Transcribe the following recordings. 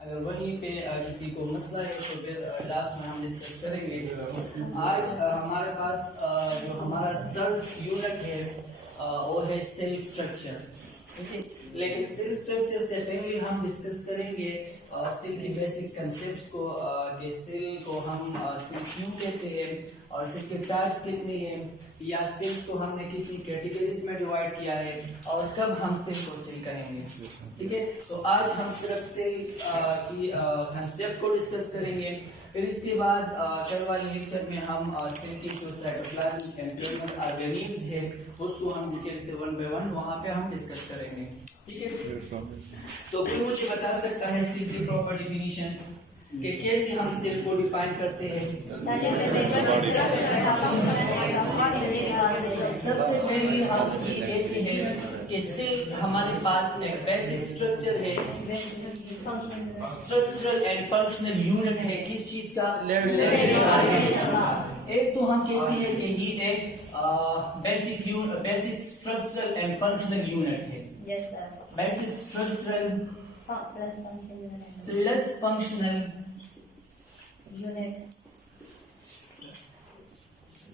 अगर वहीं पे किसी को मसला है तो फिर लास्ट में हम डिस्कस करेंगे। आज हमारे पास जो हमारा थर्ड यूनिट है वो है सेल स्ट्रक्चर, ठीक है। लेकिन सेल स्ट्रक्चर से पहले हम डिस्कस करेंगे सेल की बेसिक कंसेप्ट्स को, कि सेल को हम सेल क्यों कहते हैं और सेल के टाइप्स कितने हैं, या सेल को हमने कितनी कैटेगरीज में डिवाइड किया है और कब हम सेल को सेल करेंगे, ठीक है। तो आज हम सिर्फ सेल की कंसेप्ट को डिस्कस करेंगे। फिर इसके बाद कल वाले लेक्चर में हम सेल की जो साइटोप्लाज्म एंड ऑर्गेनीज है उसको हम डिटेल से वन बाय वन वहाँ पे हम डिस्कस करेंगे, ठीक है। तो कोई मुझे बता सकता है सेल की प्रॉपर डिफिनीशंस कि कैसे हम सेल को डिफाइन करते हैं? सबसे पहले हम ये कहते हैं कि सेल हमारे पास एक बेसिक स्ट्रक्चर है, स्ट्रक्चरल एंड फंक्शनल यूनिट है। किस चीज का? Living organism. एक तो हम कहते हैं कि ये एक basic structural and functional unit है। Basic structural plus functional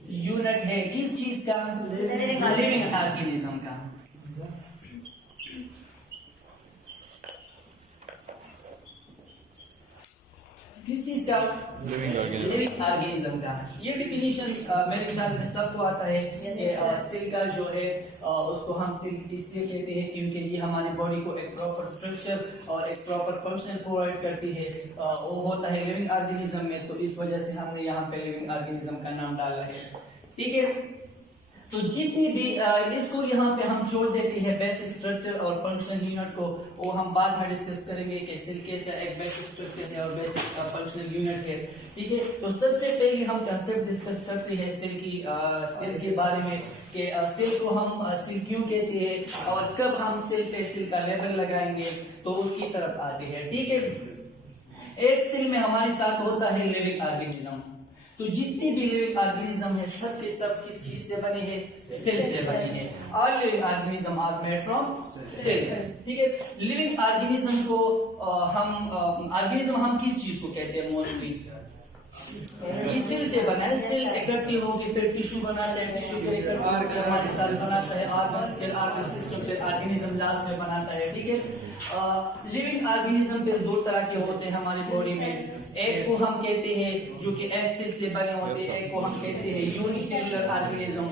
unit है। किस चीज का? लिविंग ऑर्गेनिज्म का। किस चीज का? लिविंग ऑर्गेनिज्म का। ये डिफिनीशन मेरे ख्याल में सबको आता है कि सेल का जो है उसको हम सेल इसलिए कहते हैं क्योंकि ये हमारी बॉडी को एक प्रॉपर स्ट्रक्चर और एक प्रॉपर फंक्शन प्रोवाइड करती है। वो होता है लिविंग ऑर्गेनिज्म में, तो इस वजह से हमने यहाँ पे लिविंग ऑर्गेनिज्म का नाम डाला है, ठीक है। तो जितनी भी इसको यहाँ पे हम छोड़ देते हैं बेसिक स्ट्रक्चर और फंक्शनल यूनिट को, वो हम बाद में डिस्कस करेंगे कि सेल कैसा एक बेसिक स्ट्रक्चर है और बेसिक फंक्शनल यूनिट है, ठीक है। तो सबसे पहले हम कंसेप्ट डिस्कस करते हैं सेल के बारे में कि सेल को हम सेल क्यों कहते हैं और कब हम सेल का लेवल लगाएंगे, तो उसकी तरफ आते हैं, ठीक है। एक सेल में हमारे साथ होता है लिविंग ऑर्गेनिज्म। तो जितनी भी लिविंग ऑर्गेनिज्म है सब के सब किस चीज से बने हैं? सेल से बने हैं। All living organism are made from cell, ठीक है। लिविंग ऑर्गेनिज्म को हम किस चीज को कहते हैं? मोस्टली ये सेल से बना है। सेल इकट्ठी होकर फिर टिश्यू बनाता है, टिश्यू फिर इकट्ठा होकर हमारे साथ बनाता है ऑर्गन सिस्टम, फिर ऑर्गेनिज्म लास्ट में बनाता है, ठीक है। लिविंग ऑर्गेनिज्म फिर दो तरह के होते हैं हमारी बॉडी में। एक को हम कहते हैं जो कि एक सेल से बने होते हैं, एक को हम कहते हैं यूनिसेलुलर ऑर्गेनिज्म।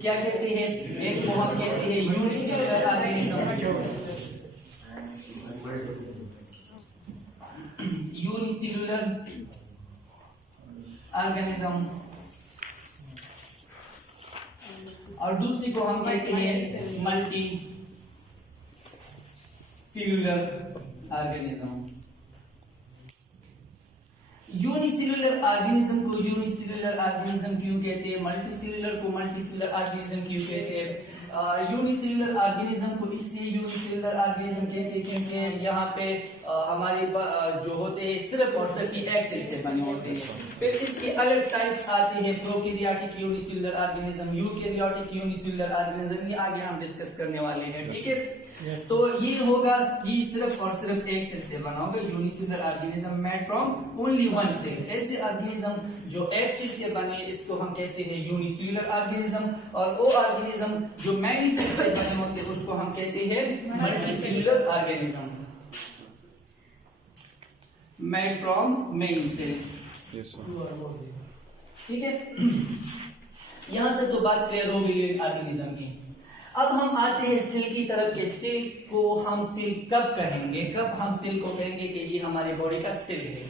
क्या कहते हैं? एक को हम कहते हैं यूनिसेलुलर ऑर्गेनिज्म, यूनिसेलुलर ऑर्गेनिज्म, और दूसरी को हम कहते हैं multi cellular organism. Unicellular organism को यूनिसेलुलर ऑर्गेनिज्म क्यों कहते हैं? मल्टीसेलुलर को मल्टीसेलुलर ऑर्गेनिज्म क्यों कहते हैं? यूनिसेलुलर ऑर्गेनिज्म को इसलिए यूनिसेलुलर ऑर्गेनिज्म कहते हैं क्योंकि यहाँ पे हमारे जो होते हैं सिर्फ और सिर्फ एक सेल से बने होते हैं। फिर इसके अलग टाइप्स आते हैं, prokaryotic unicellular organism, eukaryotic unicellular organism, ये आगे हम डिस्कस करने वाले हैं, ठीक है। तो ये होगा, ये सिर्फ और सिर्फ एक सेल से बना होगा। Unicellular organism made from only one cell. ऐसे ऑर्गेनिज्म जो एक सेल से बने इसको हम कहते हैं यूनिसेलुलर ऑर्गेनिज्म, और वो ऑर्गेनिज्म जो मैनी सेल से बने होते हैं उसको हम कहते हैं multicellular organism made from many cells, ठीक है। यहां तक तो बात क्लियर हो गई लिविंग ऑर्गेनिज्म की। अब हम आते हैं सेल की तरफ के सेल को हम सेल कब कहेंगे, कब हम सेल को कहेंगे कि ये हमारी बॉडी का सेल है,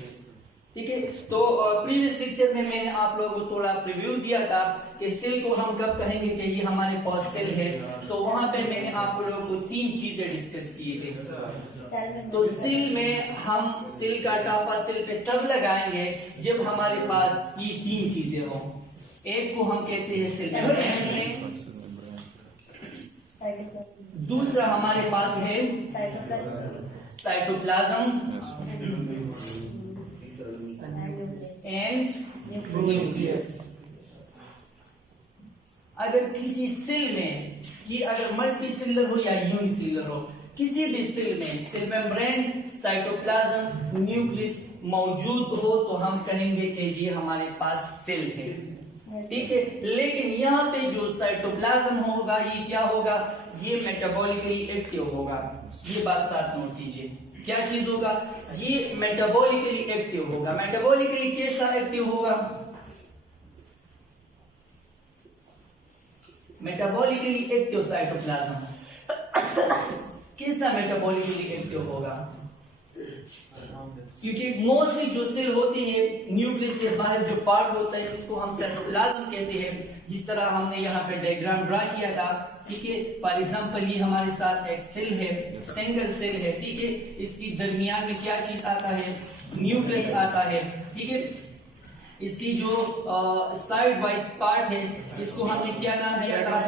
ठीक है। तो प्रीवियस लेक्चर में मैंने आप लोगों को थोड़ा प्रीव्यू दिया था कि सेल को हम कब कहेंगे कि ये हमारे पास सेल है। तो वहां पे मैंने आप लोगों को तीन चीजें डिस्कस किए थे। तो सेल में हम सेल का टापा सेल पे तब लगाएंगे जब हमारे पास ये तीन चीजें हो। एक को हम कहते हैं सेल मेम्ब्रेन, दूसरा हमारे पास है साइटोप्लाज्म एंड न्यूक्लियस। अगर किसी सेल में ये अगर मल्टीसेलुलर हो या यूनिसेलुलर हो, किसी भी सेल में सेल मेम्ब्रेन, साइटोप्लाज्म, न्यूक्लियस मौजूद हो तो हम कहेंगे कि ये हमारे पास सेल है, ठीक है। लेकिन यहाँ पे जो साइटोप्लाज्म होगा ये क्या होगा, ये मेटाबॉलिकली एक्टिव होगा। ये बात साथ नोट कीजिए, क्या चीज होगा, ये मेटाबॉलिकली एक्टिव होगा। मेटाबॉलिकली कैसा एक्टिव होगा, मेटाबॉलिकली एक्टिव साइटोप्लाज्म कैसा मेटाबॉलिकली एक्टिव होगा, क्योंकि मोस्टली जो सेल होती है न्यूक्लियस से बाहर जो पार्ट होता है इसको हम साइटोप्लाज्म कहते हैं। जिस तरह हमने यहाँ पे डायग्राम ड्रा किया था, ठीक है। फॉर एग्जांपल ये हमारे साथ एक सेल है, सिंगल सेल है, ठीक है। इसकी दरमियान में क्या चीज आता है, न्यूक्लियस आता है, ठीक है। इसकी जो साइड वाइज पार्ट है इसको हमने क्या नाम दिया था,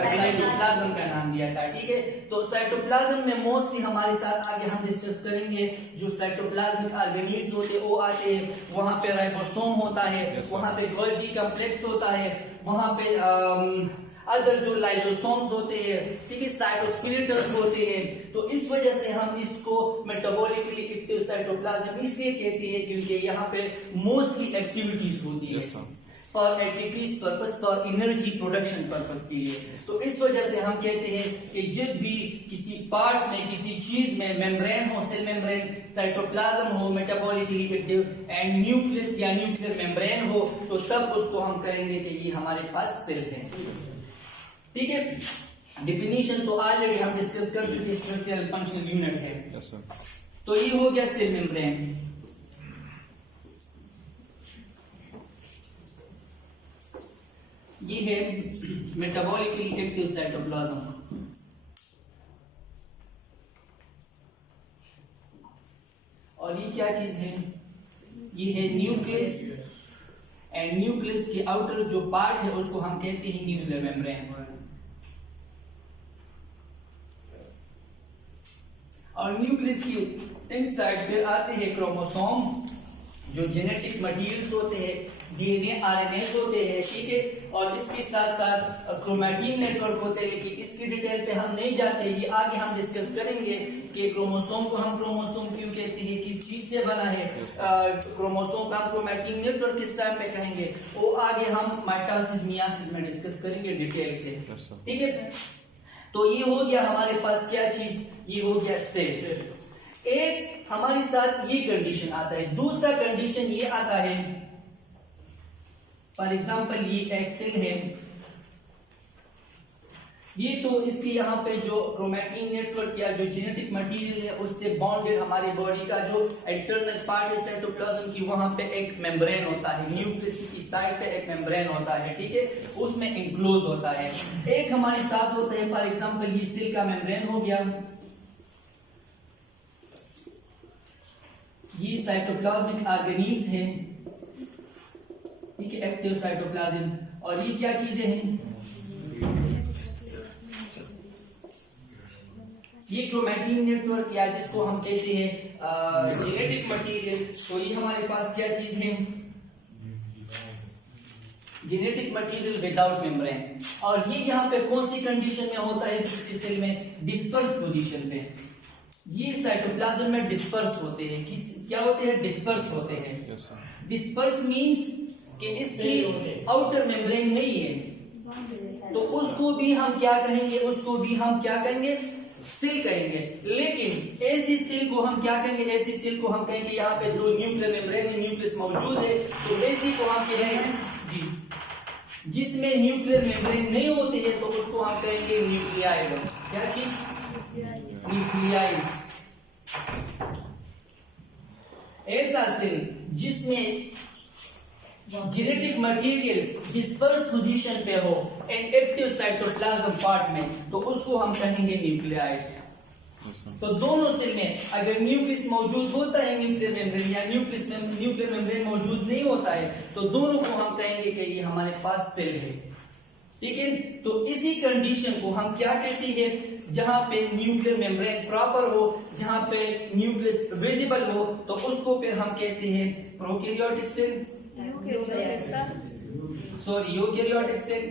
साइटोप्लाज्म का नाम दिया था, ठीक है। तो साइटोप्लाज्म में मोस्टली हमारे साथ आगे हम डिस्कस करेंगे जो साइटोप्लाज्मिक ऑर्गेनेल्स होते हैं वो आते हैं। वहां पे राइबोसोम होता है, वहां पे गोल्गी कॉम्प्लेक्स होता है, वहां पे अदर जो लाइसोसोम्स होते हैं, ठीक है, साइटोस्केलेटन होते हैं। तो इस वजह से हम इसको मेटाबॉलिकली एक्टिव साइटोप्लाज्म इसलिए कहते हैं क्योंकि यहाँ पे मोस्टली एक्टिविटीज होती है for activities purpose, for energy production purpose के लिए। तो इस वजह से हम कहते हैं कि जब भी किसी पार्ट्स में, किसी चीज में मेम्ब्रेन हो, सेल मेम्ब्रेन, साइटोप्लाज्म हो मेटाबॉलिकली एक्टिव एंड न्यूक्लियस या न्यूक्लियर मेम्ब्रेन हो, तो तब उसको हम कहेंगे कि ये हमारे पास सेल है, ठीक है। डिफिनीशन तो ऑलरेडी हम डिस्कस कर चुके, स्ट्रक्चरल फंक्शनल यूनिट है। तो ये हो गया सेल मेम्ब्रेन। ये है मेटाबॉलिकली एक्टिव साइटोप्लाज्म। और ये क्या चीज है, ये है न्यूक्लियस एंड न्यूक्लियस के आउटर जो पार्ट है उसको हम कहते हैं न्यूक्लियर मेम्ब्रेन। और न्यूक्लियस के इनसाइड पे आते हैं क्रोमोसोम, जो जेनेटिक मटेरियल्स होते हैं, डीएनए आरएनए होते हैं, ठीक है। और इसके साथ साथ क्रोमैटिन नेटवर्क होते हैं, लेकिन इसकी डिटेल पे हम नहीं जाते, ये आगे हम डिस्कस करेंगे कि क्रोमोसोम को हम क्रोमोसोम क्यों कहते हैं, किस चीज से बना है। क्रोमोसोम का हम क्रोमैटिन नेटवर्क किस टाइम पे कहेंगे, वो आगे हम माइटोसिस मियासिस में डिस्कस करेंगे डिटेल से, ठीक है। तो ये हो गया हमारे पास क्या चीज, ये हो गया सेल। एक हमारे साथ ये कंडीशन आता है, दूसरा कंडीशन ये आता है, फॉर एग्जांपल ये एक सेल है, ये तो इसके यहाँ पे जो क्रोमैटिन नेटवर्क या जो जेनेटिक मटेरियल है उससे बॉन्डेड हमारी बॉडी का जो इंटरनल पार्ट है साइटोप्लाज्म की, वहां पे एक मेम्ब्रेन होता है, न्यूक्लियस की साइड पे एक मेम्ब्रेन होता है, ठीक है, उसमें इंक्लोज होता है। एक हमारे साथ होता है, फॉर एग्जांपल ये सेल का मेम्ब्रेन हो गया, ये साइटोप्लाज्मिक ऑर्गेनेल्स है, ठीक है, एक्टिव साइटोप्लाज्म। और ये क्या चीजें हैं, ये क्रोमैटिन नेटवर्क या जिसको हम कहते हैं जेनेटिक मटेरियल। तो ये हमारे पास क्या चीज है, जेनेटिक मटेरियल विदाउट मेम्ब्रेन। और ये यहाँ पे कौन सी कंडीशन में होता है, किसी सेल में डिस्पर्स पोजीशन पे। ये साइटोप्लाज्म में डिस्पर्स होते हैं, क्या होते हैं, डिस्पर्स होते हैं। डिस्पर्स मींस कि इसकी आउटर मेम्ब्रेन नहीं है, तो उसको भी हम क्या कहेंगे, उसको भी हम क्या कहेंगे, सेल कहेंगे। लेकिन ऐसी सेल को हम क्या कहेंगे, ऐसी सेल को हम कहेंगे यहाँ पे दो न्यूक्लियर मेम्ब्रेन, न्यूक्लियस मौजूद है, तो ऐसी को हम कहेंगे जी, जिसमें न्यूक्लियर मेम्ब्रेन नहीं होते हैं तो उसको हम कहेंगे न्यूक्लियाइड। क्या चीज, न्यूक्लियाइड। ऐसा सेल जिसमें जेनेटिक मटेरियल्स डिस्पर्स पोजीशन पे हो एंड एक्टिव साइटोप्लाज्म पार्ट में, तो उसको हम कहेंगे न्यूक्लियाइड। तो दोनों सेल में अगर न्यूक्लियस मौजूद होता है, न्यूक्लियर मेम्ब्रेन या न्यूक्लियर मेम्ब्रेन मौजूद नहीं होता है, तो दोनों को हम कहेंगे कि ये हमारे पास सेल है, ठीक है। तो इसी कंडीशन को हम क्या कहते हैं, जहां पे न्यूक्लियर मेम्ब्रेन प्रॉपर हो, जहां पे न्यूक्लियस विजिबल हो, तो उसको फिर हम कहते हैं prokaryotic cell, sorry eukaryotic cell.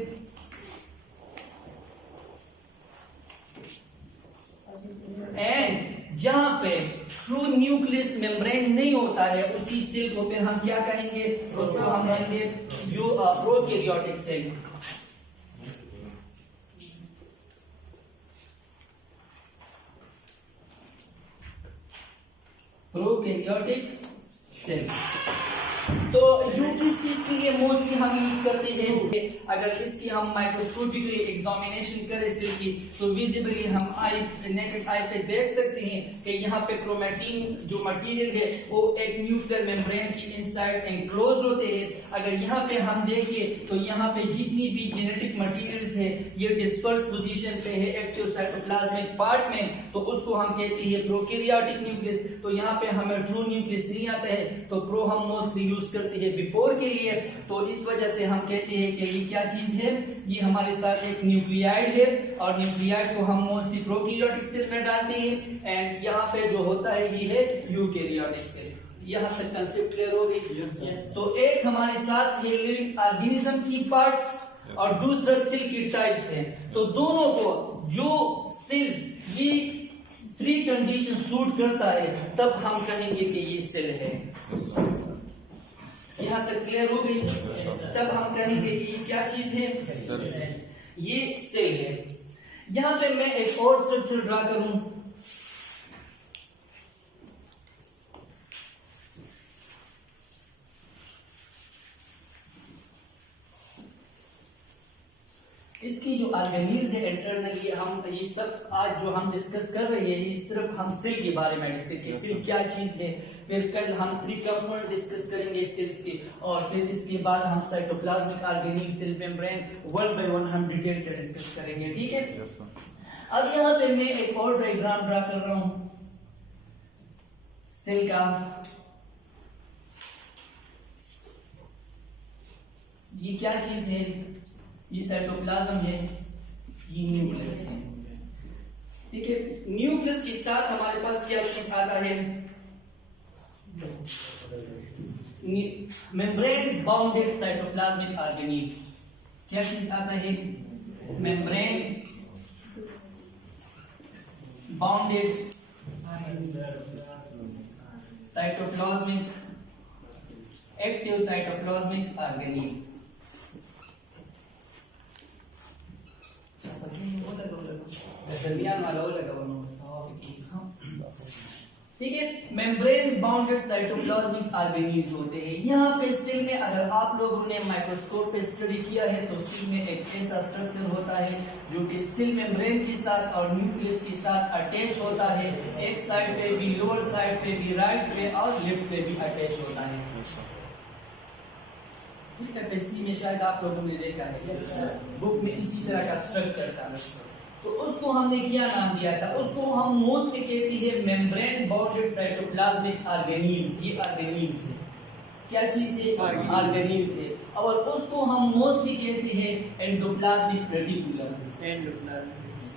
And जहां पे ट्रू न्यूक्लियस मेम्ब्रेन नहीं होता है उसी सेल को फिर हम क्या कहेंगे, उसको हम कहेंगे प्रोकैरियोटिक सेल। Prokaryotic cell. तो जो किस चीज के लिए मोस्टली हम यूज करते हैं, अगर इसकी हम माइक्रोस्कोपिकली एग्जामिनेशन करें सेल की तो विजिबली हम नेकेड आई पे देख सकते हैं कि यहाँ पे क्रोमैटिन जो मटेरियल है वो एक न्यूक्लियर मेम्ब्रेन की इनसाइड एनक्लोज होते हैं। अगर यहाँ पे हम देखें तो यहाँ पे जितनी भी जेनेटिक मटेरियल्स है ये डिस्पर्स पोजीशन पे है एक्टिव साइटोप्लाज्मिक पार्ट में, तो उसको हम कहते हैं प्रोकैरियोटिक न्यूक्लियस। तो यहाँ पे हमें ट्रू न्यूक्लियस नहीं आता है तो प्रो हम मोस्टली यूज करते हैं बिफोर के लिए। तो इस वजह से हम कहते हैं कि ये क्या चीज है, ये हमारे साथ एक न्यूक्लियाइड है और न्यूक्लियाइड को हम मोस्टली प्रोकैरियोटिक सेल में डालते हैं एंड यहाँ पे जो होता है ये है यूकैरियोटिक सेल। यहाँ तक कंसेप्ट क्लियर हो गई? yes. तो एक हमारे साथ ये लिविंग ऑर्गेनिज्म की पार्ट्स और दूसरा सेल की टाइप्स हैं। तो दोनों को जो सेल्स ये 3 कंडीशन सूट करता है तब हम कहेंगे कि ये सेल है। यहाँ तक क्लियर हो गई? तब हम कहेंगे कि ये क्या चीज है, ये सेल है। यहाँ पे मैं एक और स्ट्रक्चर ड्रा करूं, इसकी जो ऑर्गेनीज है इंटरनली, हम ये सब आज जो हम डिस्कस कर रहे हैं ये सिर्फ हम सेल के बारे में डिस्कस करेंगे, सेल क्या चीज है। फिर कल हम 3 कंपोनेंट डिस्कस करेंगे सेल्स के और फिर इसके बाद हम साइटोप्लाज्मिक ऑर्गेनीज सेल मेम्ब्रेन 1 बाय 1 हम डिटेल से डिस्कस करेंगे, ठीक है? yes, अब यहाँ पे मैं एक और डायग्राम ड्रा कर रहा हूं सेल का। ये क्या चीज है, ये साइटोप्लाज्म है, ये न्यूक्लियस है, ठीक है? न्यूक्लियस के साथ हमारे पास क्या चीज आता है, मेम्ब्रेन बाउंडेड साइटोप्लाज्मिक ऑर्गेनीज। क्या चीज आता है, membrane bounded cytoplasmic active cytoplasmic organelles. ठीक है, मेम्ब्रेन बाउंडेड साइटोप्लाज्मिक ऑर्गेनीज होते हैं। यहाँ पे सेल में अगर आप लोगों ने माइक्रोस्कोप पे स्टडी किया है तो सेल में एक ऐसा स्ट्रक्चर होता है जो कि सेल मेम्ब्रेन के साथ और न्यूक्लियस के साथ अटैच होता है। एक साइड पे भी, लोअर साइड पे भी, राइट पे और लेफ्ट पे भी अटैच होता है। इसका पेस्ट्री में शायद आप लोगों ने देखा है, बुक में इसी तरह का स्ट्रक्चर था। तो उसको हमने क्या नाम दिया था, उसको हम मोस्टली कहते हैं मेम्ब्रेन बाउंडेड साइटोप्लाज्मिक ऑर्गेनीज। ये ऑर्गेनीज है, क्या चीज है, ऑर्गेनीज है। और उसको हम मोस्टली कहते हैं एंडोप्लाज्मिक रेटिकुलम।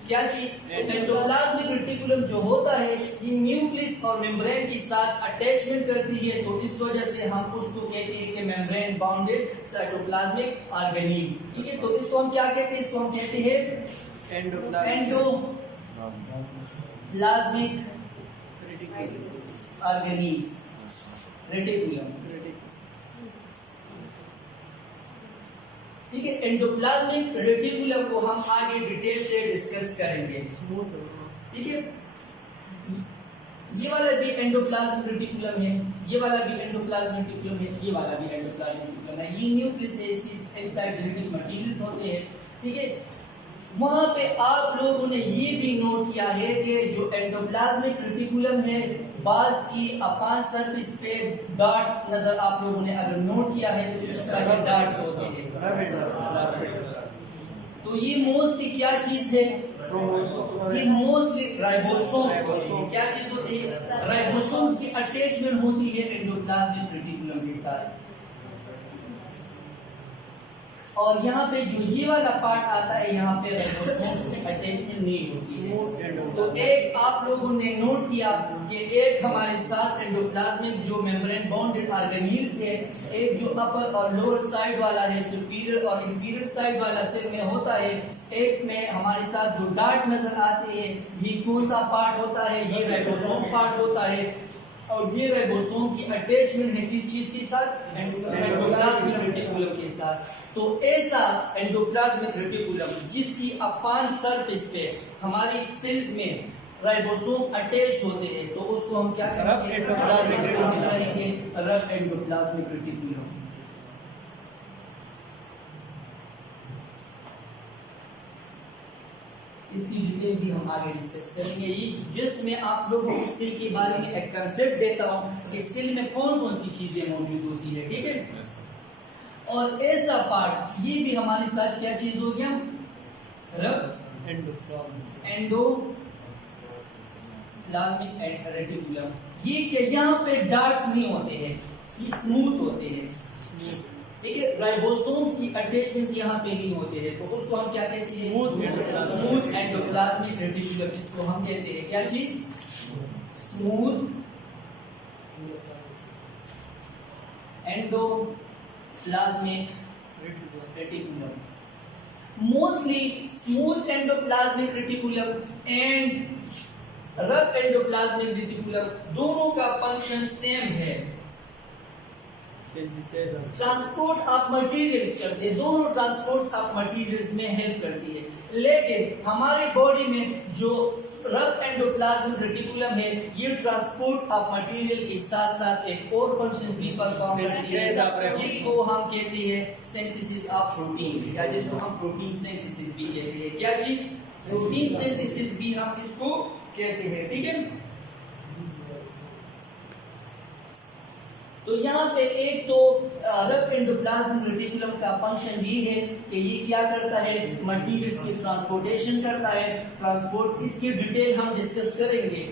क्या चीज, एंडोप्लाज्मिक रेटिकुलम जो होता है ये न्यूक्लियस और मेम्ब्रेन के साथ अटैचमेंट करती है, तो इस वजह से हम उसको कहते हैं कि मेम्ब्रेन बाउंडेड साइटोप्लाज्मिक ऑर्गेनीज, ठीक है? तो इसको हम क्या कहते हैं, इसको हम कहते हैं एंडोप्लाज्मिक ऑर्गेनीज रेटिकुलम, ठीक है? एंडोप्लाज्मिक रेटिकुलम को हम आगे डिटेल से डिस्कस करेंगे, ठीक है? ये वाला भी एंडोप्लाज्मिक रेटिकुलम है, ये वाला भी एंडोप्लाज्मिक रेटिकुलम है, ये वाला भी एंडोप्लाज्मिक रेटिकुलम है। ये न्यूक्लियस है, इसकी इनसाइड जेनेटिक मटेरियल्स होते हैं, ठीक है? वहां पे आप लोगों ने ये भी नोट किया है कि जो एंडोप्लाज्मिक रेटिकुलम है बाज की अपान सरफेस पे डॉट नजर आप लोगों ने अगर नोट किया है तो इस तरह के डॉट्स होते हैं। तो ये मोस्टली क्या चीज है, ये मोस्टली राइबोसोम होते हैं। क्या चीज होती है, राइबोसोम की अटैचमेंट होती है एंडोप्लाज्मिक रेटिकुलम के साथ। और यहाँ पे जो ये वाला पार्ट आता है यहाँ पे राइबोसोम में अटैचमेंट नहीं होती है। तो एक आप लोगों ने नोट किया कि एक हमारे साथ एंडोप्लाज्मिक जो मेम्ब्रेन बाउंडेड ऑर्गेनील्स है, एक जो अपर और लोअर साइड वाला है, सुपीरियर और इंफीरियर साइड वाला सेल में होता है। एक में हमारे साथ जो डार्ट नजर आते हैं, ये कौन सा पार्ट होता है? ये राइबोसोम पार्ट होता है। और ये राइबोसोम की अटैचमेंट है किस चीज के साथ? एंडोप्लाज्मिक रेटिकुलम के साथ। तो ऐसा एंडोप्लाज्मिक रेटिकुलम जिसकी अपान सरफेस पे हमारी सेल्स में राइबोसोम अटैच होते हैं, तो उसको हम क्या करेंगे? Rough endoplasmic reticulum. इसकी डिटेल भी हम आगे डिस्कस करेंगे। ये जस्ट मैं आप लोगों को सेल के बारे में एक कंसेप्ट देता हूँ कि सेल में कौन कौन सी चीजें मौजूद होती है, ठीक है। और ऐसा पार्ट ये भी हमारे साथ क्या चीज हो गया? Rough endoplasmic reticulum. ये क्या, यहाँ पे डार्ट्स नहीं होते हैं, ये स्मूथ होते हैं, ठीक है। राइबोसोम्स की अटैचमेंट यहाँ पे नहीं होते हैं, तो उसको हम क्या कहते हैं? Smooth endoplasmic reticulum. इसको हम कहते हैं क्या चीज? Smooth endoplasmic reticulum. Mostly smooth endoplasmic reticulum and rough endoplasmic reticulum दोनों का फंक्शन सेम है, ट्रांसपोर्ट ऑफ मटेरियल्स करते हैं, दोनों ट्रांसपोर्ट ऑफ मटेरियल्स में हेल्प करती है। लेकिन हमारे बॉडी में जो रफ एंडोप्लाज्मिक रेटिकुलम है, ये ट्रांसपोर्ट ऑफ मटेरियल के साथ साथ एक और फंक्शन भी परफॉर्म करती है, जिसको हम कहते हैं सिंथेसिस ऑफ प्रोटीन, या जिसको हम प्रोटीन सिंथेसिस भी कहते हैं। क्या चीज? प्रोटीन सिंथेसिस भी हम इसको कहते हैं, ठीक है। तो यहाँ पे एक तो रफ एंडोप्लाज्मिक रेटिकुलम का फंक्शन ये है कि ये क्या करता है? मटेरियल्स की ट्रांसपोर्टेशन करता है। ट्रांसपोर्ट इसकी डिटेल हम डिस्कस करेंगे,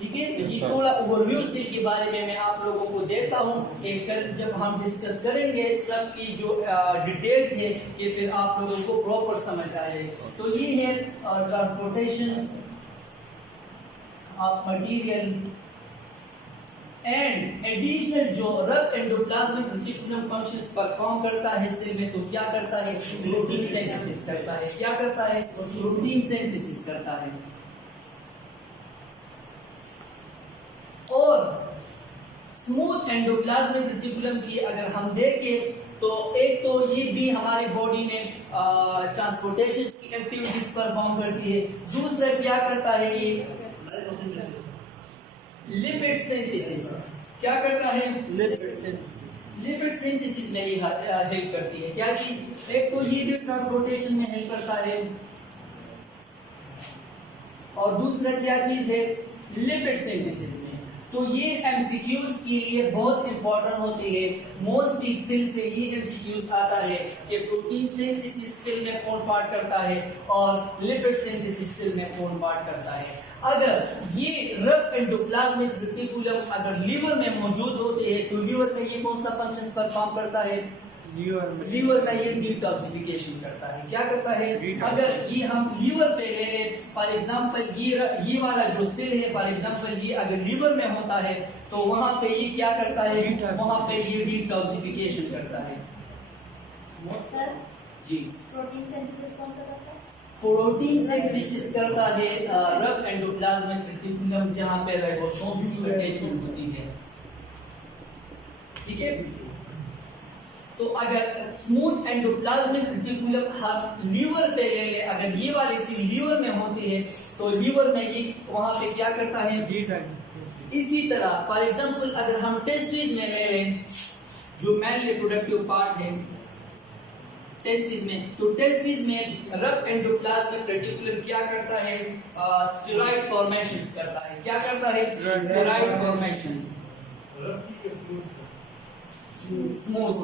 ठीक है। ये थोड़ा ओवरव्यू से के बारे में मैं आप लोगों को देता हूँ कि कल जब हम डिस्कस करेंगे सब की जो डिटेल्स है, ये फिर आप लोगों को प्रॉपर समझ आएगी। तो ये है transportation of material and additional जो rough endoplasmic reticulum functions perform करता है सेल में, तो क्या करता है? प्रोटीन सिंथेसिस करता है। क्या करता है? प्रोटीन सिंथेसिस करता है। और स्मूथ एंडोप्लाज्मिक रेटिकुलम की अगर हम देखें तो एक तो ये भी हमारे बॉडी में ट्रांसपोर्टेशन की एक्टिविटीज परफॉर्म करती है। दूसरा क्या करता है? ये लिपिड सिंथेसिस। क्या करता है? लिपिड सिंथेसिस में ये हेल्प करती है। क्या चीज? एक तो ये भी ट्रांसपोर्टेशन में हेल्प करता है, और दूसरा क्या चीज है? लिपिड सिंथेसिस में। तो ये एमसीक्यूज के लिए बहुत इंपॉर्टेंट होती है। मोस्टली सेल से ये एमसीक्यूज आता है कि प्रोटीन सिंथेसिस सेल में कौन पार्ट करता है और लिपिड सिंथेसिस सेल में कौन पार्ट करता है। अगर ये रफ एंडोप्लाज्मिक रेटिकुलम अगर लीवर में मौजूद होते हैं, तो लीवर में ये कौन सा फंक्शन परफॉर्म करता है? लीवर में ये डिटॉक्सिफिकेशन करता है। क्या करता है? अगर ये हम लीवर पे ले लें, फॉर एग्जांपल ये वाला जो सेल है, फॉर एग्जांपल ये अगर लीवर में होता है, तो वहां पे ये क्या करता है? वहां पे ये डिटॉक्सिफिकेशन करता है। सर जी, प्रोटीन सिंथेसिस कौन सा करता है? प्रोटीन सिंथेसिस करता है रफ एंडोप्लाज्मिक रेटिकुलम, जहां पे राइबोसोम्स की अटैचमेंट होती है, ठीक है। तो अगर स्मूथ एंडोप्लाज्मिक रेटिकुलम हम लीवर पे ले ले, अगर ये वाले सेल लीवर में होते हैं, तो लीवर में ये वहां पे क्या करता है? इसी तरह फॉर एग्जांपल अगर हम टेस्टिस में ले लें, जो मेन रिप्रोडक्टिव पार्ट है टेस्टिस में, तो टेस्टिस में रफ एंडोप्लाज्मिक रेटिकुलम क्या करता है? स्टेरॉइड फॉर्मेशंस करता है। क्या करता है? Steroid formations. Smooth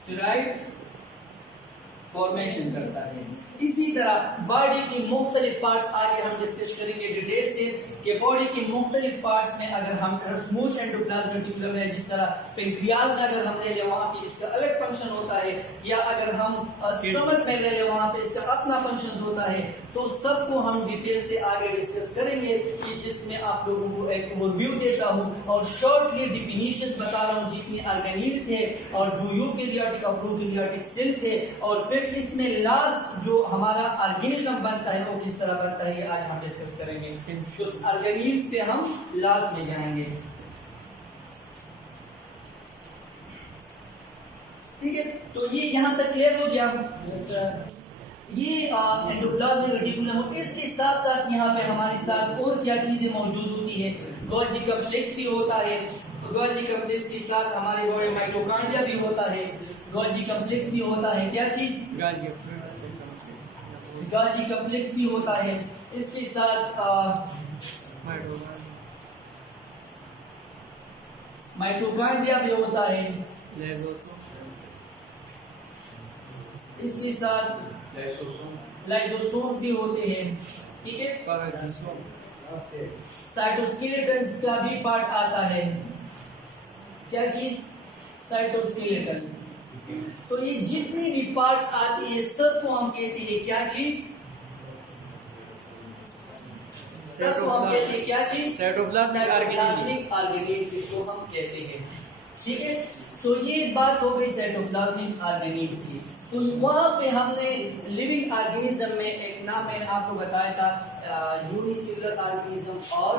steroid formation करता है। इसी तरह बॉडी की मुख्तलिफ पार्ट्स आगे हम डिस्कस करेंगे डिटेल से कि बॉडी की मुख्तलिफ पार्ट्स में अगर हम स्मूथ एंडोप्लाज्मिक रेटिकुलम में जिस तरह पेंक्रियाज में अगर हम ले लें वहाँ पे इसका अलग फंक्शन होता है, या अगर हम स्टमक में ले लें वहाँ पे इसका अपना फंक्शन होता है। तो सबको हम डिटेल से आगे डिस्कस करेंगे कि जिसमें आप लोगों को एक ओवरव्यू देता हूँ और शॉर्टली डिफिनीशन बता रहा हूँ जितनी ऑर्गेनील्स है और जो यूकैरियोटिक और प्रोकैरियोटिक सेल्स है, और फिर इसमें लास्ट जो हमारा ऑर्गेनिज्म बनता है वो किस तरह बनता है ये आज हम डिस्कस करेंगे। तो ऑर्गेनील्स पे हम लास्ट में जाएंगे, ठीक है। तो ये यहाँ तक क्लियर हो गया। ये एंडोप्लाज्मिक रेटिकुलम, और इसके साथ साथ यहाँ पे हमारे साथ और क्या चीजें मौजूद होती है, गोल्गी कॉम्प्लेक्स भी होता है। तो गोल्गी कॉम्प्लेक्स के साथ हमारे बॉडी माइटोकॉन्ड्रिया भी होता है, गोल्गी कॉम्प्लेक्स भी होता है। क्या चीज? गोल्गी कॉम्प्लेक्स भी होता है। इसके साथ माइटोकॉन्ड्रिया भी होता है। इसके साथ लाइसोसोम भी होते हैं, ठीक है। साइटोस्केलेटन का भी पार्ट आता है। क्या चीज? साइटोस्केलेटन। तो ये जितनी भी पार्ट्स आती है सबको हम कहते हैं क्या चीज? सबको हम कहते हैं क्या चीज? साइटोप्लाज्मिक ऑर्गेनेल्स इसको हम कहते हैं, ठीक है। तो ये बात हो गई साइटोप्लाज्मिक ऑर्गेनेल्स की। तो वहाँ पे हमने लिविंग ऑर्गेनिज्म में एक नाम मैंने आपको बताया था, यूनिसेलुलर ऑर्गेनिज्म और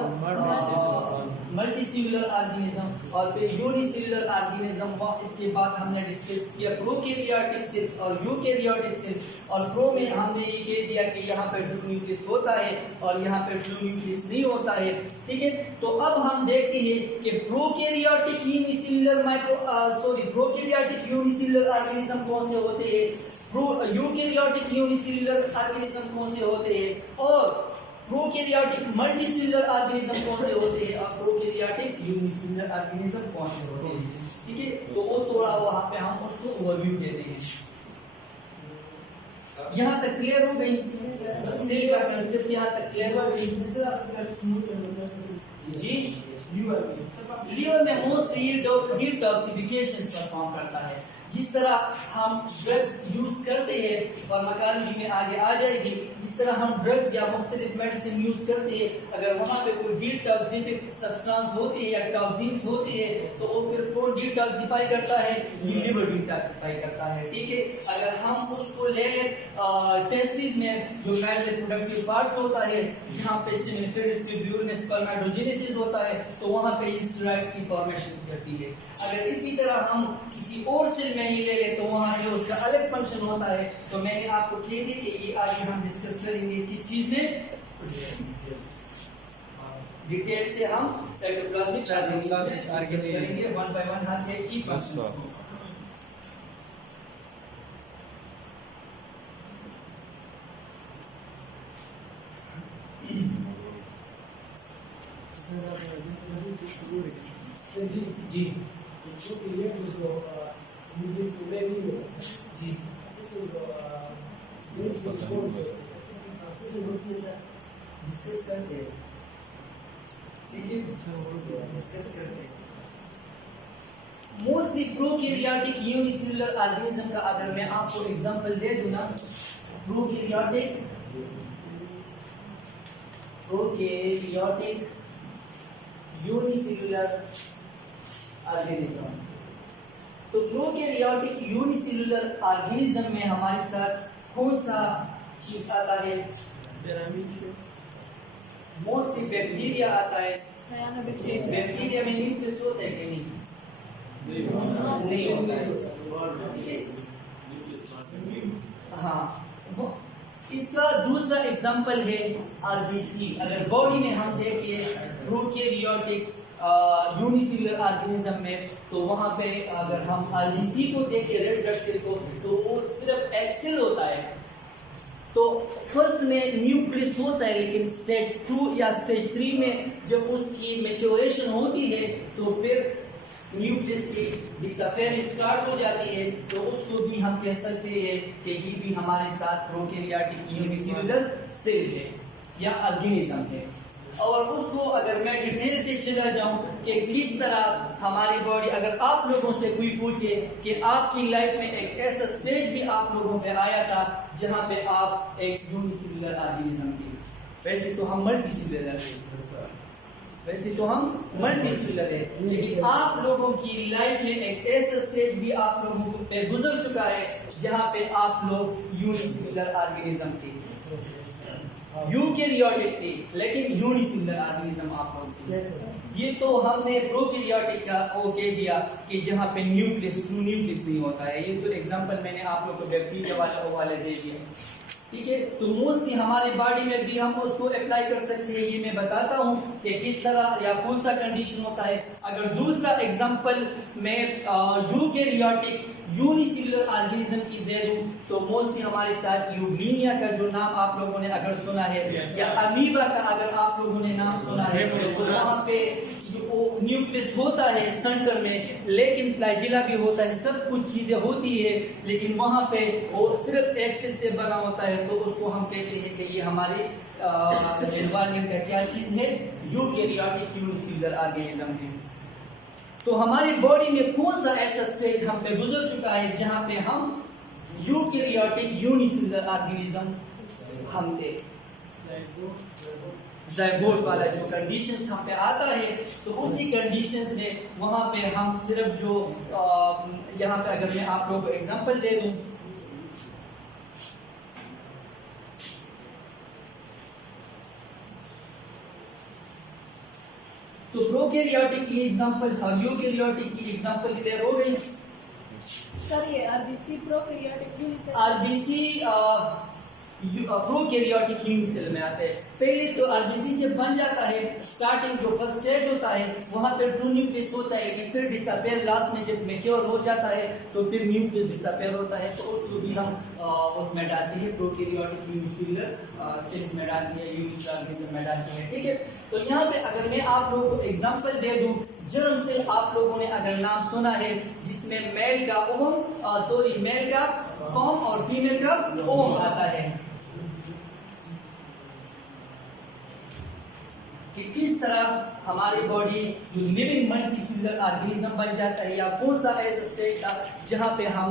मल्टीसेलुलर ऑर्गेनिज्म, और फिर यूनिसेलुलर ऑर्गेनिज्म। इसके बाद हमने डिस्कस किया प्रोकैरियोटिक सेल्स और यूकैरियोटिक सेल्स, और प्रो में हमने ये कह दिया कि यहाँ पे ट्रू न्यूक्लियस होता है और यहाँ पे ट्रू न्यूक्लियस नहीं होता है, ठीक है। तो अब हम देखते हैं कि prokaryotic unicellular prokaryotic unicellular organism कौन से होते हैं, यूकैरियोटिक यूनिसेलुलर ऑर्गेनिज्म कौन से होते हैं, और प्रोकैरियोटिक मल्टीसेलुलर ऑर्गेनिज्म कौन से होते हैं, और प्रोकैरियोटिक यूनिसेलुलर ऑर्गेनिज्म कौन से होते हैं, ठीक है। तो वो थोड़ा वहां पे हम उसको ओवरव्यू देते हैं। यहाँ तक क्लियर हो गई? सेल का कांसेप्ट यहाँ तक क्लियर हो गई जी। लीवर में मोस्ट ये डिटॉक्सिफिकेशन परफॉर्म करता है। जिस तरह हम ड्रग्स यूज करते हैं, और मकालजी में आगे आ जाएगी, जिस तरह हम ड्रग्स या मुख्तलिफ मेडिसिन यूज करते हैं, अगर वहाँ पे कोई डिटॉक्सिफिक सब्सटेंस होती है या टॉक्सिन्स होती है तो वो फिर कौन डिटॉक्सिफाई करता है? लीवर डिटॉक्सिफाई करता है, ठीक है। अगर हम उसको ले लें टेस्टिस में जो मेल रिप्रोडक्टिव पार्ट्स होता है जहाँ पे सेमिफेरस ट्यूब्यूल में स्पर्मेटोजेनेसिस होता है, तो वहाँ पे स्टेरॉइड्स की फॉर्मेशन करती है। अगर इसी तरह हम किसी और सेल में ही ले ले तो वहाँ पे उसका अलग फंक्शन होता है। तो मैंने आपको कह दिया कि ये आगे हम डिस्कस करेंगे किस चीज में, डिटेल से हम साइटोप्लाज्मिक ऑर्गेनेल्स करेंगे वन बाय वन हर एक की फंक्शन। जी डिस्कस करते हैं, ठीक है, डिस्कस करते हैं। मोस्टली प्रोकैरियोटिक यूनिसेलुलर ऑर्गेनिज्म का अगर मैं आपको एग्जांपल दे दूं ना, प्रोकैरियोटिक यूनिसेलुलर ऑर्गेनिज्म। तो प्रोकैरियोटिक यूनिसेलुलर ऑर्गेनिज्म में हमारे साथ कौन सा चीज आता है? मोस्टली बैक्टीरिया आता है। बैक्टीरिया में न्यूक्लियस होता है कि नहीं? नहीं होता है। हाँ, इसका दूसरा एग्जांपल है आरबीसी। अगर बॉडी में हम देखें प्रोकैरियोटिक यूनिसेलुलर ऑर्गेनिज्म में, तो वहां पे अगर हम आरबीसी को देखें रेड ब्लड सेल को, तो वो सिर्फ एक्सेल होता है। तो फर्स्ट में न्यूक्लियस होता है, लेकिन स्टेज 2 या स्टेज 3 में जब उसकी मैच्योरेशन होती है तो फिर न्यूक्लियस की डिसअपेयर स्टार्ट हो जाती है, तो उसको भी हम कह सकते हैं कि ये भी हमारे साथ प्रोकैरियोटिक यूनिसेल्युलर सेल है या ऑर्गेनिज्म है। और उसको अगर मैं डिटेल से चला जाऊं कि किस तरह हमारी बॉडी, अगर आप लोगों से कोई पूछे कि आपकी लाइफ में एक ऐसा स्टेज भी आप लोगों पे आया था जहां पे आप एक यूनिसेल्युलर ऑर्गेनिज्म थे, वैसे तो हम मल्टीसेल्युलर है, लेकिन आप लोगों की लाइफ में एक ऐसा स्टेज भी आप लोगों पे गुजर चुका है जहां पे आप लोग यूनिसेल्युलर ऑर्गेनिज्म थे, यूकैरियोटिक थे, लेकिन यूनिसेल्युलर ऑर्गेनिज्म आप लोग थे। ये तो हमने प्रोकैरियोटिक का वो कह दिया कि जहां पे न्यूक्लियस, ट्रू न्यूक्लियस नहीं होता है। ये तो एग्जांपल मैंने आप लोगों को बैक्टीरिया वाले दे दिया, ठीक है। तो मोस्टली हमारी बॉडी में भी हम उसको अप्लाई कर सकते हैं। ये मैं बताता हूँ कि किस तरह या कौन सा कंडीशन होता है। अगर दूसरा एग्जांपल मैं यूकैरियोटिक यूनिसेल्युलर ऑर्गेनिज्म की दे दूं, तो मोस्टली हमारे साथ यूग्लिनिया का जो नाम आप लोगों ने अगर सुना है, या अमीबा का अगर आप लोगों ने नाम सुना है, तो वहाँ पे न्यूक्लियस होता है सेंटर में, लेकिन फ्लैजिला भी होता है, सब कुछ चीजें होती है, लेकिन वहाँ पे वो सिर्फ एक सेल से बना होता है। तो उसको हम कहते हैं कि ये हमारे एनवायरनमेंट का क्या चीज है, यूकैरियोटिक यूनिसेल्युलर ऑर्गेनिज्म है। तो हमारी बॉडी में कौन सा ऐसा स्टेज हम पे गुजर चुका है जहां पे हम यूकैरियोटिक यूनिसेल्युलर ऑर्गेनिज्म हम थे, ज़ायगोट वाला जो कंडीशंस हम पे आता है, तो उसी कंडीशंस में वहां पे हम सिर्फ जो यहाँ पे अगर मैं आप लोगों को एग्जांपल दे दूं, तो प्रोकैरियोटिक की एग्जांपल और यूकैरियोटिक की एग्जांपल क्लियर हो गई। सर ये RBC prokaryotic unicell, RBC prokaryotic unicell में आते हैं। पहले तो आरबीसी जब बन जाता है, स्टार्टिंग जो फर्स्ट स्टेज होता है वहां पे ट्रू न्यूक्लियस होता है, लेकिन फिर डिसअपेयर, लास्ट में जब मैच्योर हो जाता है तो फिर न्यूक्लियस डिसअपेयर होता है। तो उसको भी हम उसमें डालते हैं, प्रोकैरियोटिक यूनिसेल्युलर सेल्स में डालते हैं, यूनिसेल्युलर ऑर्गेनिज्म में डालते हैं, ठीक है। तो यहाँ पे अगर मैं आप लोगों को एग्जांपल दे दूं, जर्म सेल आप लोगों ने अगर नाम सुना है, जिसमें मेल का ओवम मेल का स्पर्म और फीमेल का ओवम आता है, कि किस तरह हमारी बॉडी जो लिविंग मल्टीसेल्युलर ऑर्गेनिज्म बन जाता है, या कौन सा ऐसा स्टेज था जहां पे हम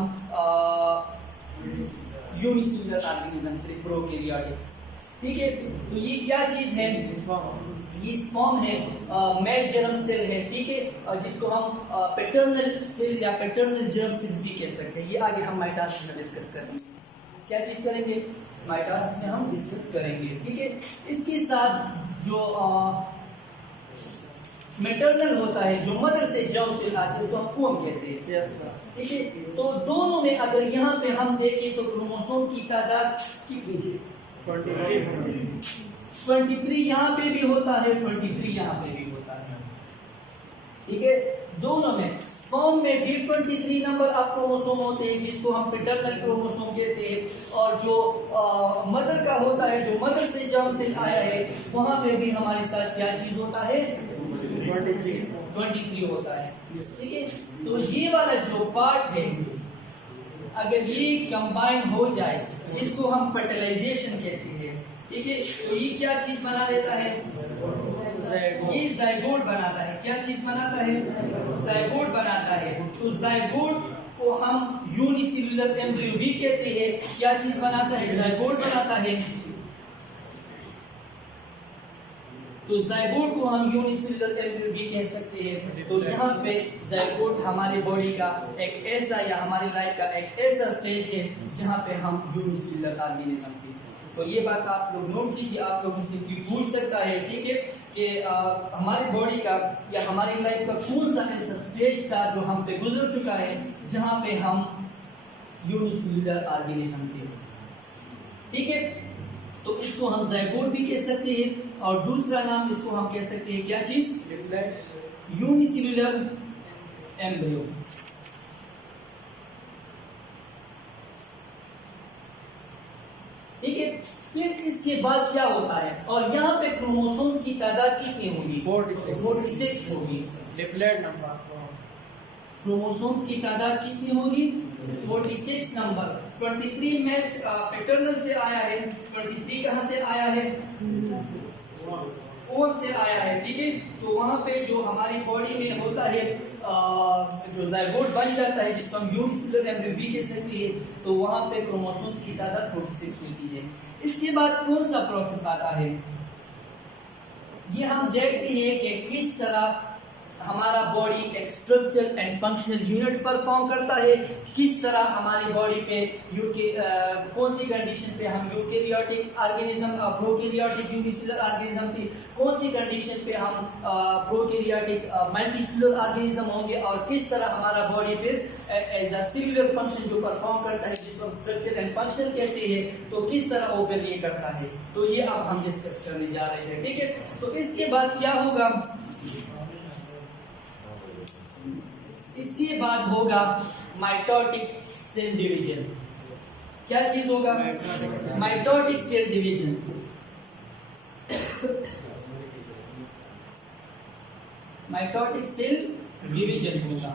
यूनिसेल्युलर ऑर्गेनिज्म थे, प्रोकैरियोटिक, ठीक है। तो ये क्या चीज है, ये स्पर्म है, मेल जर्म सेल है, ठीक है, और जिसको हम पैटर्नल सेल या पैटर्नल जर्म सेल्स भी कह सकते हैं। ये आगे हम माइटोसिस में डिस्कस करेंगे, क्या चीज करेंगे, माइटोसिस में हम डिस्कस करेंगे, ठीक है। इसके साथ जो मैटरनल होता है, जो मदर से जर्म सेल आते हैं, उसको हम ओवम कहते हैं, ठीक है। तो दोनों में अगर यहाँ पे हम देखें तो क्रोमोसोम की तादाद कितनी है, 23 यहाँ पे भी होता है, 23 यहाँ पे भी होता है, ठीक है। दोनों में, स्पर्म में भी 23 नंबर ऑफ क्रोमोसोम होते हैं, जिसको हम पैटर्नल क्रोमोसोम कहते हैं, और जो मदर का होता है, जो मदर से जर्म सेल आया है, वहां पे भी हमारे साथ क्या चीज होता है, 23 होता है, ठीक है। तो ये वाला जो पार्ट है, अगर ये कंबाइन हो जाए, जिसको हम फर्टिलाइजेशन कहते हैं, ठीक है, तो ये क्या चीज बना देता है, ये ज़ायगोट बनाता है। क्या चीज बनाता है, ज़ायगोट बनाता है। तो ज़ायगोट को हम यूनिसेल्युलर एम्ब्रियो भी कहते हैं। क्या चीज बनाता है, ज़ायगोट बनाता है। तो ज़ायगोट को हम यूनिसेल्युलर एम्ब्रियो भी कह सकते हैं। तो यहाँ पे ज़ायगोट हमारी बॉडी का एक ऐसा, या हमारी लाइफ का एक ऐसा स्टेज है जहाँ पे हम यूनिसेल्युलर ऑर्गेनिज्म की। तो ये बात आप लोग नोट कीजिए, आप लोगों से भी पूछ सकता है, ठीक है, कि हमारी बॉडी का या हमारी लाइफ का कौन सा ऐसा स्टेज था जो हम पे गुजर चुका है जहाँ पे हम यूनिसेल्युलर ऑर्गेनिज्म थे, ठीक है। तो इसको हम ज़ायगोट भी कह सकते हैं, और दूसरा नाम इसको हम कह सकते हैं, क्या चीज, यूनिसेल्युलर एम्ब्रियो, ठीक है। फिर इसके बाद क्या होता है, और यहाँ पे क्रोमोसोम्स की तादाद कितनी होगी, 46 होगी। क्रोमोसोम्स की तादाद कितनी होगी? 46 नंबर। 23 मेल पैटर्नल से आया है, 23 कहाँ से आया है? ओम से आया है, ठीक है। तो वहां पे जो हमारी बॉडी में होता है जो जायगोट बन जाता है, जिसको हम यूनिसेलुलर एम्ब्रियो भी कह सकते हैं, तो वहां पे क्रोमोसोम्स की तादाद 46 होती है। इसके बाद कौन सा प्रोसेस आता है? ये हम देखते हैं कि किस तरह हमारा बॉडी एक structural and functional unit perform करता है, किस तरह हमारी बॉडी पे कौन सी कंडीशन पे हम eukaryotic organism prokaryotic unicellular organism थी, कौन सी कंडीशन पे हम प्रोकैरियोटिक मल्टीसेलुलर ऑर्गेनिज्म होंगे, और किस तरह हमारा बॉडी फिर एज अ सेलुलर फंक्शन जो परफॉर्म करता है, जिसको हम स्ट्रक्चरल एंड फंक्शनल कहते हैं, तो किस तरह वो ये करता है, तो ये अब हम डिस्कस करने जा रहे हैं, ठीक है। तो इसके बाद क्या होगा? इसके बाद होगा माइटोटिक सेल डिवीजन। क्या चीज होगा? Mitotic cell division. Mitotic cell division होगा।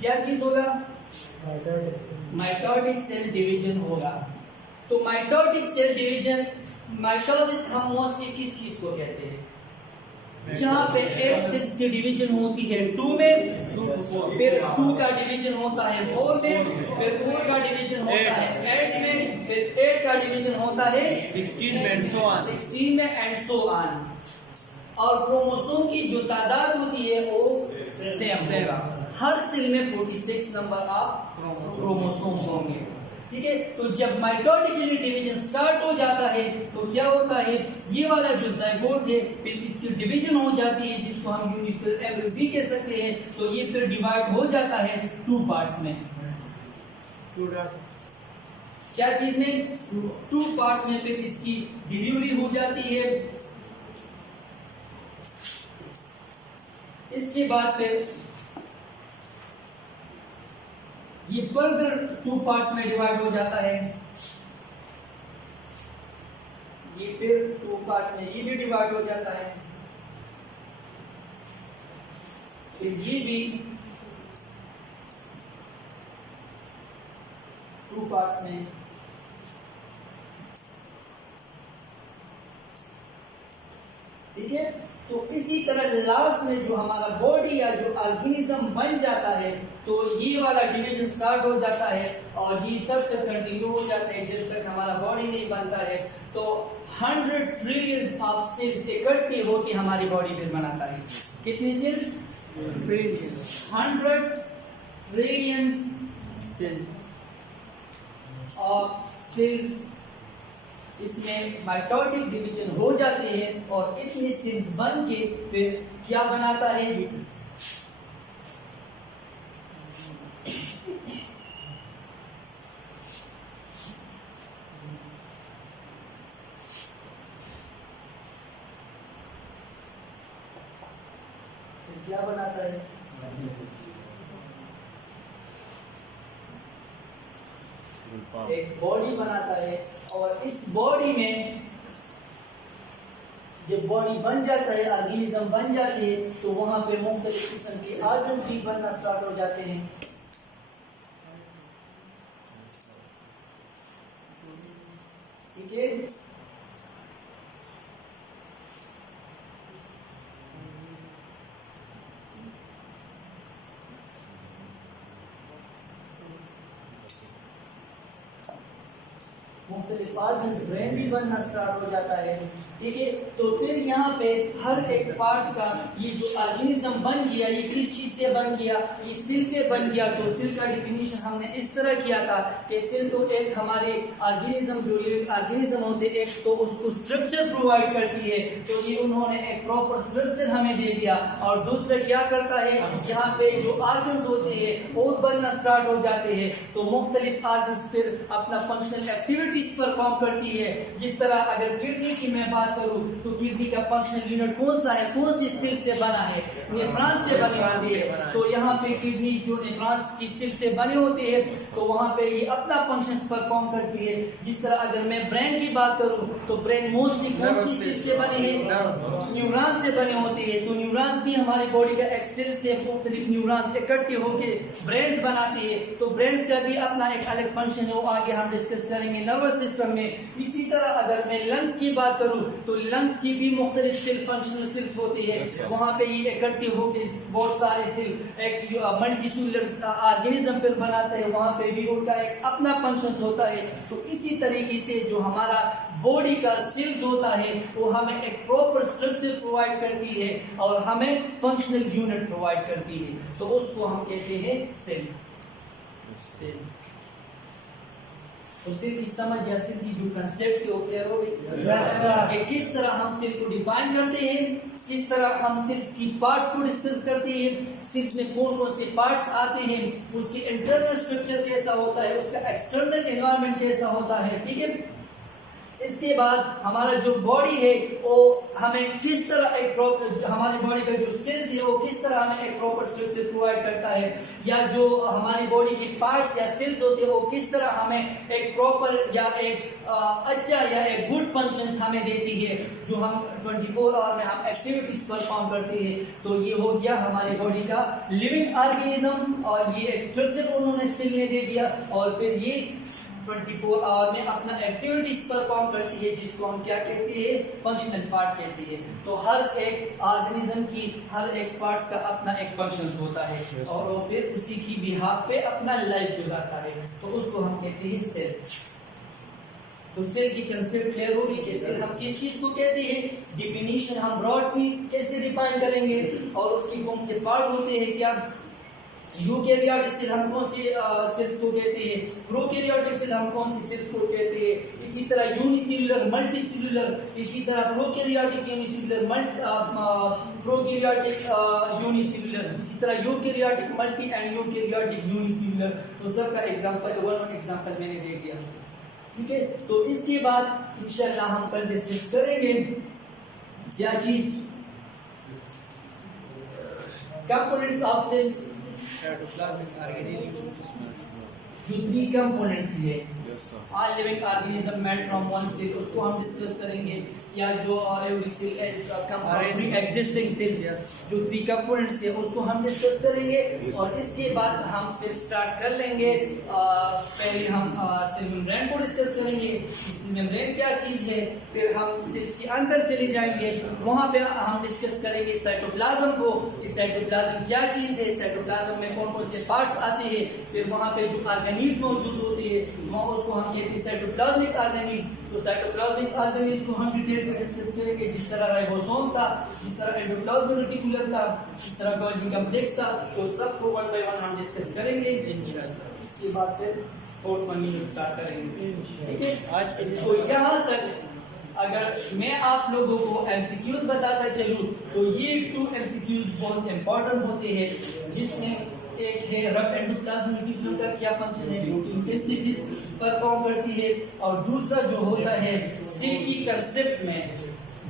क्या चीज होगा? माइटोटिक सेल डिवीजन होगा। तो माइटोटिक सेल डिवीजन, माइटोसिस हम मोस्टली किस चीज को कहते हैं? जहाँ पे 8 सेल्स की डिवीजन होती है 2 में, फिर 2 का डिवीजन होता है 4 में, फिर 4 का डिवीजन होता है 8 में, फिर 8 का डिवीजन होता है 16 में एंड सो ऑन। और क्रोमोसोम की जो तादाद होती है वो सेम होगा। हर सेल में 46 नंबर ऑफ क्रोमोसोम होंगे, ठीक है। तो जब माइटोटिकली डिवीजन स्टार्ट हो जाता है तो क्या होता है? ये वाला जो जायगोट है फिर इसकी डिवीजन हो जाती है, जिसको हम यूनिसेलुलर एम्ब्रियो भी कह सकते हैं। तो ये फिर डिवाइड हो जाता है 2 पार्ट्स में। क्या चीज में? 2 पार्ट्स में फिर इसकी डिलीवरी हो जाती है। इसके बाद फिर ये फर्दर 2 पार्ट्स में डिवाइड हो जाता है। ये फिर 2 पार्ट्स में ये भी डिवाइड हो जाता है, फिर ये भी 2 पार्ट्स में। ठीक है। तो इसी तरह लास्ट में जो हमारा बॉडी या जो ऑर्गेनिज्म बन जाता है, तो ये वाला डिवीजन स्टार्ट हो जाता है और ये तब तक कंटिन्यू हो जाता है जब तक हमारा बॉडी नहीं बनता है। तो 100 ट्रिलियन ऑफ सेल्स इकट्ठे होकर हमारी बॉडी फिर बनाता है। कितनी सेल्स? 100 ट्रिलियन ऑफ सेल्स इसमें माइटोटिक डिवीजन हो जाते हैं और इतनी सेल्स बन के फिर क्या बनाता है? क्या बनाता है? एक बॉडी बनाता है। और इस बॉडी में जब बॉडी बन जाता है, ऑर्गेनिज्म बन जाते हैं, तो वहां पे मुख्तलिफ किस्म के ऑर्गन्स भी बनना स्टार्ट हो जाते हैं। ठीक है। मुख्तलिफ ऑर्गन्स, ब्रेन भी बनना स्टार्ट हो जाता है। ठीक है। तो फिर यहाँ पे हर एक पार्ट्स का ये जो ऑर्गेनिज्म बन गया, ये किस चीज से बन गया? ये सेल से बन गया। तो सेल का डिफिनीशन हमने इस तरह किया था कि सेल तो एक हमारे ऑर्गेनिज्म जो लिविंग ऑर्गेनिज्म होते, एक तो उसको स्ट्रक्चर प्रोवाइड करती है, तो ये उन्होंने एक प्रॉपर स्ट्रक्चर हमें दे दिया। और दूसरा क्या करता है, यहाँ पे जो ऑर्गन्स होते हैं और बनना स्टार्ट हो जाते हैं। तो मुख्तलिफ ऑर्गन्स फिर अपना फंक्शनल एक्टिविटीज परफॉर्म करती है। जिस तरह अगर किडनी की मैं बात बात करूं तो किडनी का फंक्शनल यूनिट कौन सा है, कौन सी सेल से बना है, नेफ्रॉन्स से बनी होती है। तो यहाँ पे किडनी जो नेफ्रॉन्स की सेल से बनी होती है तो वहाँ पे ये अपना फंक्शन परफॉर्म करती है। जिस तरह अगर मैं ब्रेन की बात करूं तो ब्रेन मोस्टली कौन सी सेल से बनी है, न्यूरॉन्स से बनी होती है। तो न्यूरॉन्स भी हमारी बॉडी का एक सेल से मुख्तलिफ न्यूरॉन्स इकट्ठे होकर ब्रेन बनाती है। तो ब्रेन का भी अपना एक अलग फंक्शन है, वो आगे हम डिस्कस करेंगे नर्वस सिस्टम में। इसी तरह अगर मैं लंग्स की बात करूं तो लंग्स की भी मुख्तलिफ सेल फंक्शनल सेल्स होती है। वहाँ पे ये इकट्ठे होकर बहुत सारे सेल एक मल्टी सेलुलर ऑर्गेनिज्म फिर बनाते हैं, वहाँ पे भी उनका एक अपना फंक्शन होता है। तो इसी तरीके से जो हमारा बॉडी का सेल्स होता है वो हमें एक प्रॉपर स्ट्रक्चर प्रोवाइड करती है और हमें फंक्शनल यूनिट प्रोवाइड करती है। तो उसको हम कहते हैं सेल। तो सेल की समझ या सेल की जो कंसेप्ट है वो क्लियर हो गई। किस तरह हम सेल को डिफाइन करते हैं, किस तरह हम सेल्स की पार्ट्स को डिस्कस करते हैं, सेल्स में कौन कौन से पार्ट्स आते हैं, उसकी इंटरनल स्ट्रक्चर कैसा होता है, उसका एक्सटर्नल एनवायरनमेंट कैसा होता है, ठीक है। इसके बाद हमारा जो बॉडी है वो हमें किस तरह एक प्रॉपर, हमारी बॉडी का जो सेल्स है वो किस तरह हमें एक प्रॉपर स्ट्रक्चर प्रोवाइड करता है, या जो हमारी बॉडी की पार्ट्स या सेल्स होते हैं वो किस तरह हमें एक प्रॉपर या एक अच्छा या एक गुड फंक्शंस हमें देती है, जो हम 24 आवर में हम एक्टिविटीज परफॉर्म करते हैं। तो ये हो गया हमारी बॉडी का लिविंग ऑर्गेनिज्म, और ये एक स्ट्रक्चर उन्होंने सेल ने दे दिया, और फिर ये 24 आवर में अपना एक्टिविटीज परफॉर्म करती है, जिसको हम क्या कहते हैं, फंक्शनल पार्ट कहते हैं। तो हर एक ऑर्गेनिज्म की हर एक पार्ट्स का अपना एक फंक्शन होता है, और वो फिर उसी की बिहाफ पे अपना लाइफ गुजारता है, तो उसको हम कहते हैं सेल। तो सेल की कंसेप्ट क्लियर होगी कि सेल हम किस चीज को कहते हैं, डिफिनीशन हम ब्रॉड भी कैसे डिफाइन करेंगे, और उसके कौन से पार्ट होते हैं, क्या यूकैरियोटिक सेल हम कौन सी सेल्स को कहते हैं, प्रोकैरियोटिक सेल हम कौन सी सेल्स को कहते हैं, इसी तरह यूनिसेल्युलर, मल्टीसेल्युलर, इसी तरह प्रोकैरियोटिक यूनिसेल्युलर, प्रोकैरियोटिक यूनिसेल्युलर, इसी तरह eukaryotic multi and eukaryotic unicellular. तो सबका एग्जांपल वन एग्जांपल मैंने दे दिया, ठीक है। तो इसके बाद इंशाल्लाह हम कल डिस्कस करेंगे क्या चीज, कंपोनेंट्स ऑफ सेल्स, जो 3 कंपोनेंट्स है, all living organism made from one cell, उसको हम डिस्कस करेंगे, या जो every cell is complete existing cells, जो 3 कंपोनेंट्स है उसको हम डिस्कस करेंगे। और इसके बाद हम फिर स्टार्ट कर लेंगे, पहले हम सेल मेम्ब्रेन को डिस्कस करेंगे, सेल मेम्ब्रेन क्या चीज है, फिर हम सेल्स के अंदर चले जाएंगे, वहां पे हम डिस्कस करेंगे साइटोप्लाज्म को, कि साइटोप्लाज्म क्या चीज है, साइटोप्लाज्म में कौन कौन से पार्ट्स आते हैं, फिर वहां पे जो ऑर्गेनील्स मौजूद होते हैं वहां उसको हम कहते हैं साइटोप्लाज्मिक ऑर्गेनील्स। तो साइटोप्लाज्मिक ऑर्गेनील्स को हम डिटेल से डिस्कस करेंगे, जिस तरह राइबोसोम था, जिस तरह एंडोप्लाज्मिक रेटिकुलम था, जिस तरह गोल्गी कॉम्प्लेक्स था, तो सबको वन बाय वन हम डिस्कस करेंगे। इसके बाद फिर और 1 मिनट स्टार्ट करेंगे, ठीक है। आज तो यहाँ तक अगर मैं आप लोगों को एमसीक्यूज बताता चलूं तो ये 2 एमसीक्यूज बहुत इंपॉर्टेंट होते हैं, जिसमें एक है रब एंडोप्लाज्मिक रेटिकुलम का क्या फंक्शन है, प्रोटीन सिंथेसिस परफॉर्म करती है, और दूसरा जो होता है सेल की कंसेप्ट में,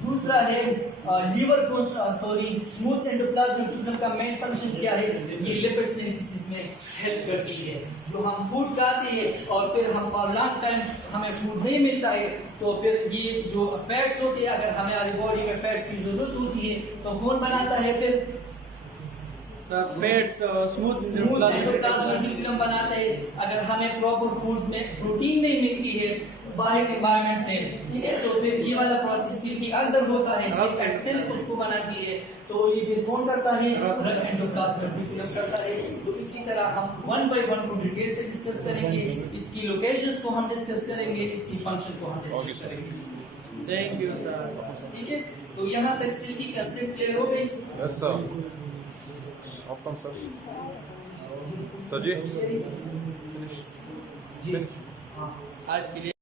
दूसरा है लीवर को स्मूथ एंडोप्लाज्मिक रेटिकुलम का मेन फंक्शन क्या है, ये लिपिड सिंथेसिस में हेल्प करती है। जो हम फूड खाते हैं और फिर हम फॉर लॉन्ग टाइम हमें फूड नहीं मिलता है, तो फिर ये जो फैट्स होते हैं, अगर हमारी बॉडी में फैट्स की जरूरत होती है तो कौन बनाता है, फिर फैट्स स्मूथ एंडोप्लाज्मिक रेटिकुलम बनाता है। अगर हमें प्रॉपर फूड्स में प्रोटीन नहीं मिलती है बाहर एनवायरनमेंट से, ठीक है, तो फिर ये वाला प्रोसेस सेल के अंदर होता है, सेल उसको बनाती है, तो ये फिर कौन करता है, एंडोप्लाज्मिक रेटिकुलम करता है। तो इसी तरह हम 1 बाय 1 को डिटेल से डिस्कस करेंगे, इसकी लोकेशंस को हम डिस्कस करेंगे, इसकी फंक्शन को हम डिस्कस करेंगे। थैंक यू सर, ठीक है। तो यहाँ तक सेल की कंसेप्ट क्लियर हो गई? Yes sir. Welcome sir. Sir जी जी आज के लिए